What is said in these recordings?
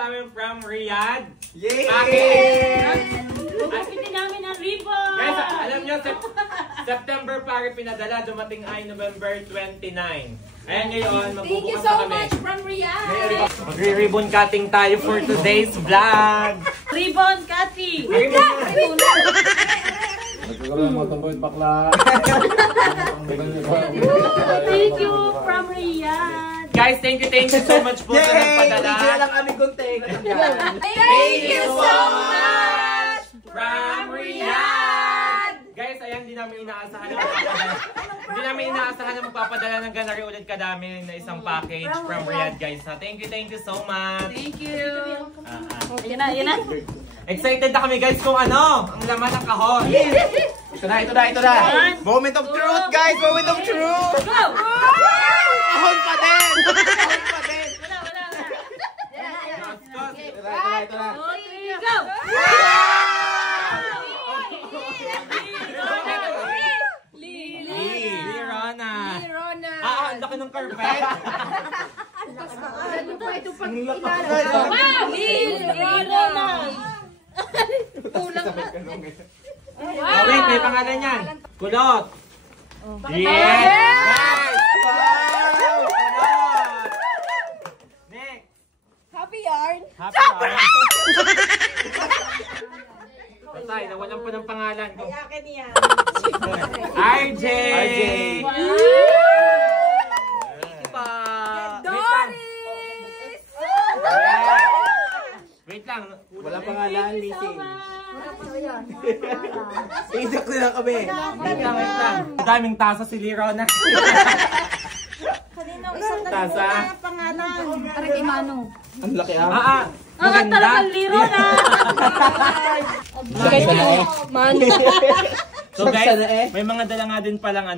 sa amin from Riyadh. Yay! Pagpitin namin ang ribbon! Guys, alam nyo, September pa rin pinadala, dumating ay November 29. Ayan ngayon, Thank you magbubukas so na kami. much from Riyadh! Magre-ribbon cutting tayo for today's vlog. Ribbon, Cathy! Thank you from Riyadh! Guys, thank you so much po sa nagpadala. Hindi lang kami gunting. Thank you so much From Riyadh! Guys, ayan, hindi namin inaasahan na magpapadala. Hindi namin inaasahan na magpapadala ng ganari ulit kadami na isang package from Riyadh, guys. Ha? Thank you so much. Thank you! Yan na. Excited na kami, guys, kung ano, ang laman ng kahon. Ito na. Moment of truth, guys! Moment of truth! Go! Kahon pa din! Wala. Ito na. 2, 3, go! Lirona. Rona! Ang laki ng carpet. Wow! Lirona! Wait, may pangalan yan. Kulot. Yes! Wow! Kulot! Next. Happy yarn! Happy hour. Patay, nawalan pa ng pangalan ko. Akin yan! RJ! Wow! Doris! Wait lang. Walang pangalan, meeting. Wait Isak na lang kami. Wait lang. Ang daming tasa si Lirona. Tasa. Para kay Manong. Ang laki ah. Ang talagang Lirona! So guys, may mga dala nga din palang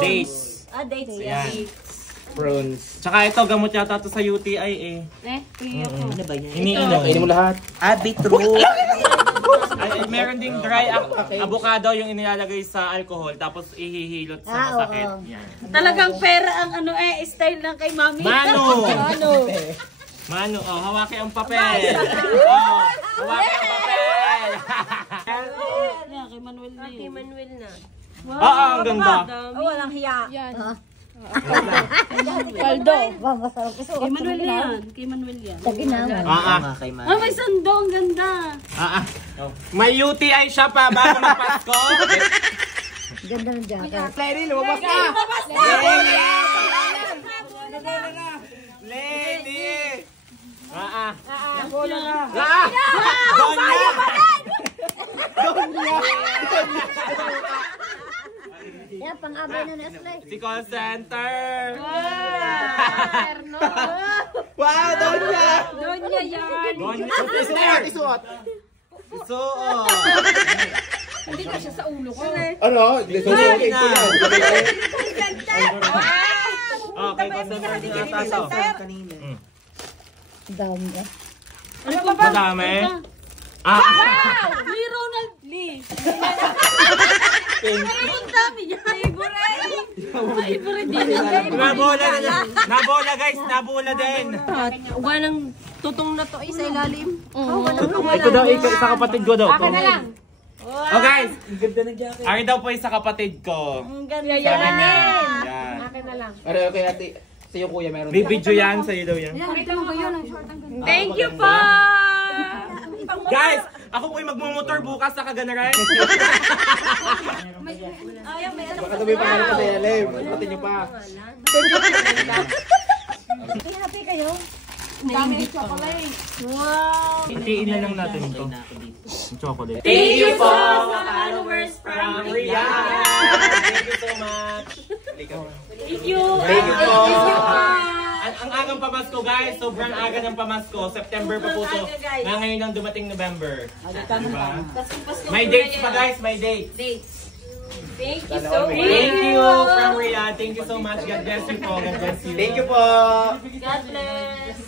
dates. Dates. Ayan. Prawns. Tsaka ito, gamot yata ito sa UTI eh. Ano ba yan? Iniinom. Kainin mo lahat. True. Ay, meron ding dry avocado yung inilalagay sa alcohol tapos ihihilot sa masakit. Yan. Talagang pera ang style lang kay Mami. Mano, hawaki ang papel. Hawaki ang papel. Kay Manuel na yun. Kay Manuel na. Ang ganda. Walang hiya. Paldo. Kay Manuel yan. Kay Manuel yan. May sando. Ang ganda. May UTI siya pa bago magpasko. Ganda ng jacket. Lenny, lumabas na! Lenny! Yan, pang-abay na Nestle. Si call center! Wow, Donya! Donya yan! Isuot! Isuot! Hindi ka siya sa ulo ko. Ano? Isuot ito yan. Okay, center. Dami ka. Madami. Lee Ronald Lee. Ang dami niya. Favorite din. Nabola guys, nabola din. Walang tutong na to sa ilalim. Ito daw, isa kapatid ko daw. Akin na lang. Oh guys, ari daw po isa kapatid ko. Ang ganda Sabi yan. niya. Yan. Akin na lang. Okay, ate. Sa'yo kuya meron. Bibidyo yan, sa'yo daw yan. Thank you po. Guys, ako po'y magmumotor bukas sa Kaganaran. Baka sabi pa nga sa ilalim. Pati niyo pa. Happy kayo? Dami ng chocolate. Wow. Hatiin na lang natin ito. Chocolate. Thank you po sa followers from Riyadh. Thank you so much. Thank you. Thank you po. Ang agang pamasko guys, sobrang aga ng pamasko. September pa po to. Na ngayon ang dumating November. Diba? May dates pa guys, may dates. Thank you so much. Thank you from Riyadh. Thank you so much. God bless you po. God bless you. Thank you po. God bless.